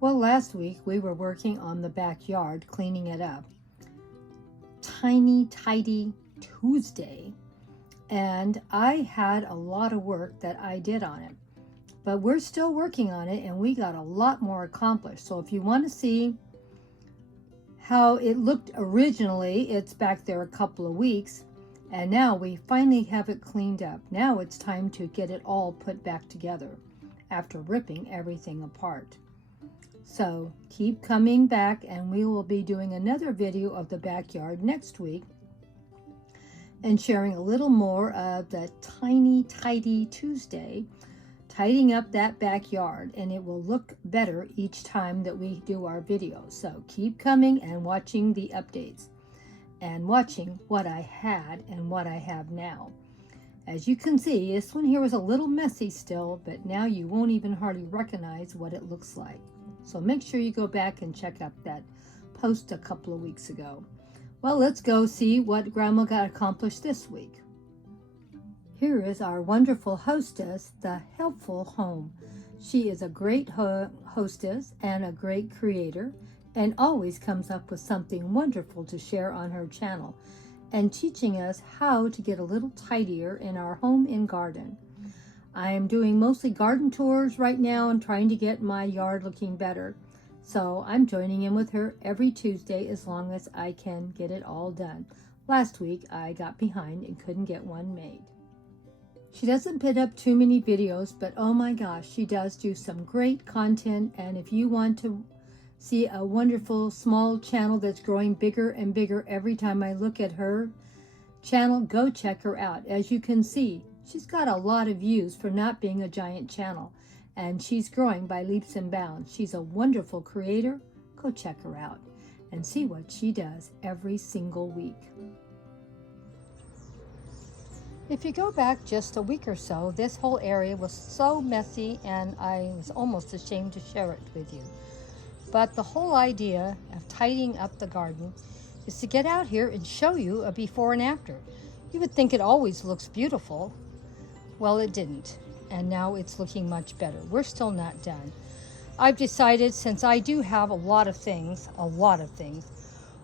Well, last week we were working on the backyard, cleaning it up. Tiny, tidy Tuesday. And I had a lot of work that I did on it. But we're still working on it and we got a lot more accomplished. So if you want to see how it looked originally, it's back there a couple of weeks. And now we finally have it cleaned up. Now it's time to get it all put back together after ripping everything apart. So keep coming back and we will be doing another video of the backyard next week and sharing a little more of the tiny, tidy Tuesday, tidying up that backyard, and it will look better each time that we do our videos. So keep coming and watching the updates and watching what I had and what I have now. As you can see, this one here was a little messy still, but now you won't even hardly recognize what it looks like. So make sure you go back and check out that post a couple of weeks ago. Well, let's go see what Grandma got accomplished this week. Here is our wonderful hostess, the Helpful Home. She is a great hostess and a great creator, and always comes up with something wonderful to share on her channel, and teaching us how to get a little tidier in our home and garden. I am doing mostly garden tours right now and trying to get my yard looking better. So I'm joining in with her every Tuesday as long as I can get it all done. Last week I got behind and couldn't get one made. She doesn't put up too many videos, but oh my gosh, she does do some great content. And if you want to see a wonderful small channel that's growing bigger and bigger every time I look at her channel, go check her out. As you can see, she's got a lot of views for not being a giant channel, and she's growing by leaps and bounds. She's a wonderful creator. Go check her out and see what she does every single week. If you go back just a week or so, this whole area was so messy and I was almost ashamed to share it with you. But the whole idea of tidying up the garden is to get out here and show you a before and after. You would think it always looks beautiful. Well, it didn't. And now it's looking much better. We're still not done. I've decided, since I do have a lot of things,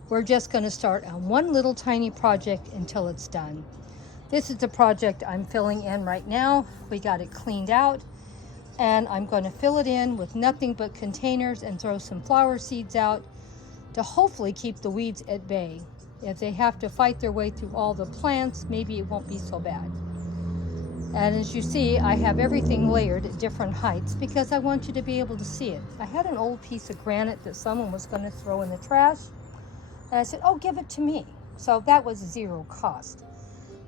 we're just going to start on one little tiny project until it's done. This is the project I'm filling in right now. We got it cleaned out, and I'm going to fill it in with nothing but containers and throw some flower seeds out to hopefully keep the weeds at bay. If they have to fight their way through all the plants, maybe it won't be so bad. And as you see, I have everything layered at different heights because I want you to be able to see it. I had an old piece of granite that someone was going to throw in the trash, and I said, oh, give it to me. So that was zero cost.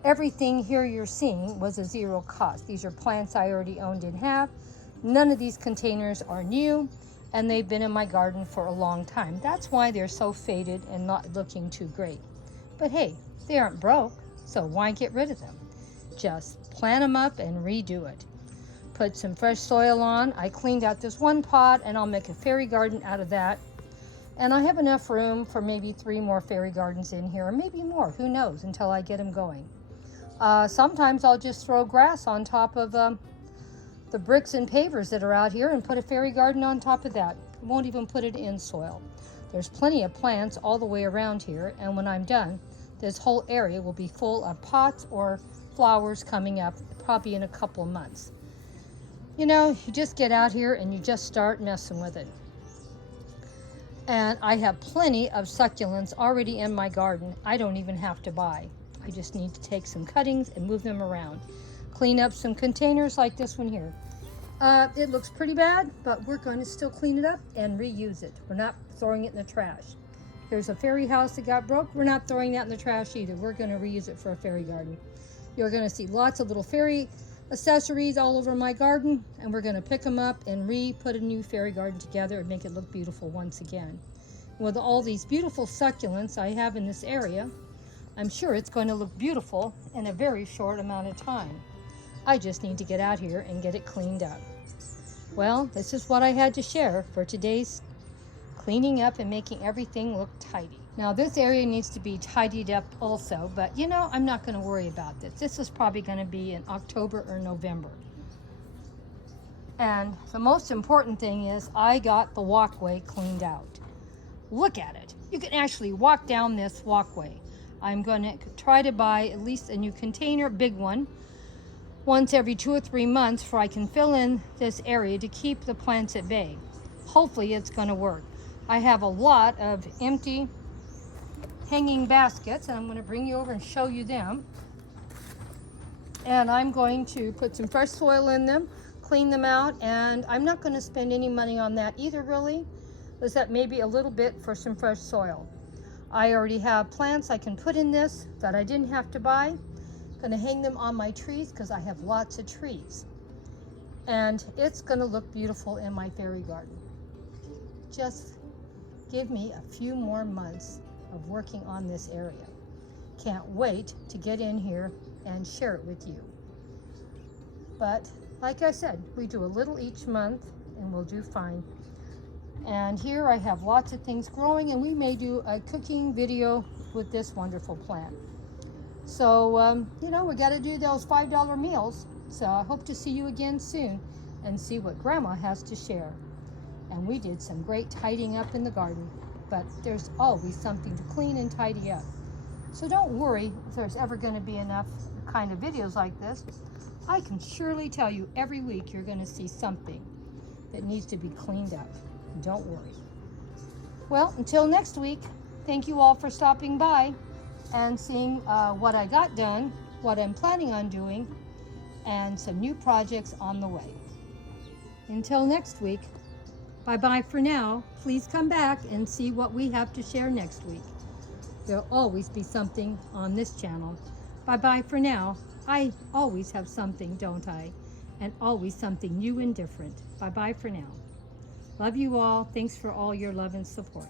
Everything here you're seeing was a zero cost. These are plants I already owned and have. None of these containers are new, and they've been in my garden for a long time. That's why they're so faded and not looking too great. But hey, they aren't broke, so why get rid of them? Just plant them up and redo it. Put some fresh soil on. I cleaned out this one pot, and I'll make a fairy garden out of that. And I have enough room for maybe 3 more fairy gardens in here, or maybe more, who knows, until I get them going. Sometimes I'll just throw grass on top of the bricks and pavers that are out here and put a fairy garden on top of that. Won't even put it in soil. There's plenty of plants all the way around here, and when I'm done, this whole area will be full of pots or flowers coming up probably in a couple of months. You know, you just get out here and you just start messing with it. And I have plenty of succulents already in my garden. I don't even have to buy. I just need to take some cuttings and move them around. Clean up some containers like this one here. It looks pretty bad, but we're going to still clean it up and reuse it. We're not throwing it in the trash. Here's a fairy house that got broke. We're not throwing that in the trash either. We're going to reuse it for a fairy garden. You're going to see lots of little fairy accessories all over my garden, and we're going to pick them up and put a new fairy garden together and make it look beautiful once again. With all these beautiful succulents I have in this area, I'm sure it's going to look beautiful in a very short amount of time. I just need to get out here and get it cleaned up. Well, this is what I had to share for today's cleaning up and making everything look tidy. Now this area needs to be tidied up also, but you know, I'm not going to worry about this. This is probably going to be in October or November. And the most important thing is I got the walkway cleaned out. Look at it. You can actually walk down this walkway. I'm going to try to buy at least a new container, big one, once every 2 or 3 months, for I can fill in this area to keep the plants at bay. Hopefully it's going to work. I have a lot of empty hanging baskets, and I'm going to bring you over and show you them. And I'm going to put some fresh soil in them, clean them out, and I'm not going to spend any money on that either, really, except maybe a little bit for some fresh soil. I already have plants I can put in this that I didn't have to buy. Going to hang them on my trees because I have lots of trees. And it's going to look beautiful in my fairy garden. Just give me a few more months of working on this area. Can't wait to get in here and share it with you. But like I said, we do a little each month and we'll do fine. And here I have lots of things growing, and we may do a cooking video with this wonderful plant. So, you know, we got to do those $5 meals. So I hope to see you again soon and see what Grandma has to share. And we did some great tidying up in the garden, but there's always something to clean and tidy up. So don't worry if there's ever going to be enough kind of videos like this. I can surely tell you every week you're going to see something that needs to be cleaned up. Don't worry. Well, until next week, thank you all for stopping by and seeing what I got done, what I'm planning on doing, and some new projects on the way. Until next week, bye-bye for now. Please come back and see what we have to share next week. There'll always be something on this channel. Bye-bye for now. I always have something, don't I? And always something new and different. Bye-bye for now. Love you all. Thanks for all your love and support.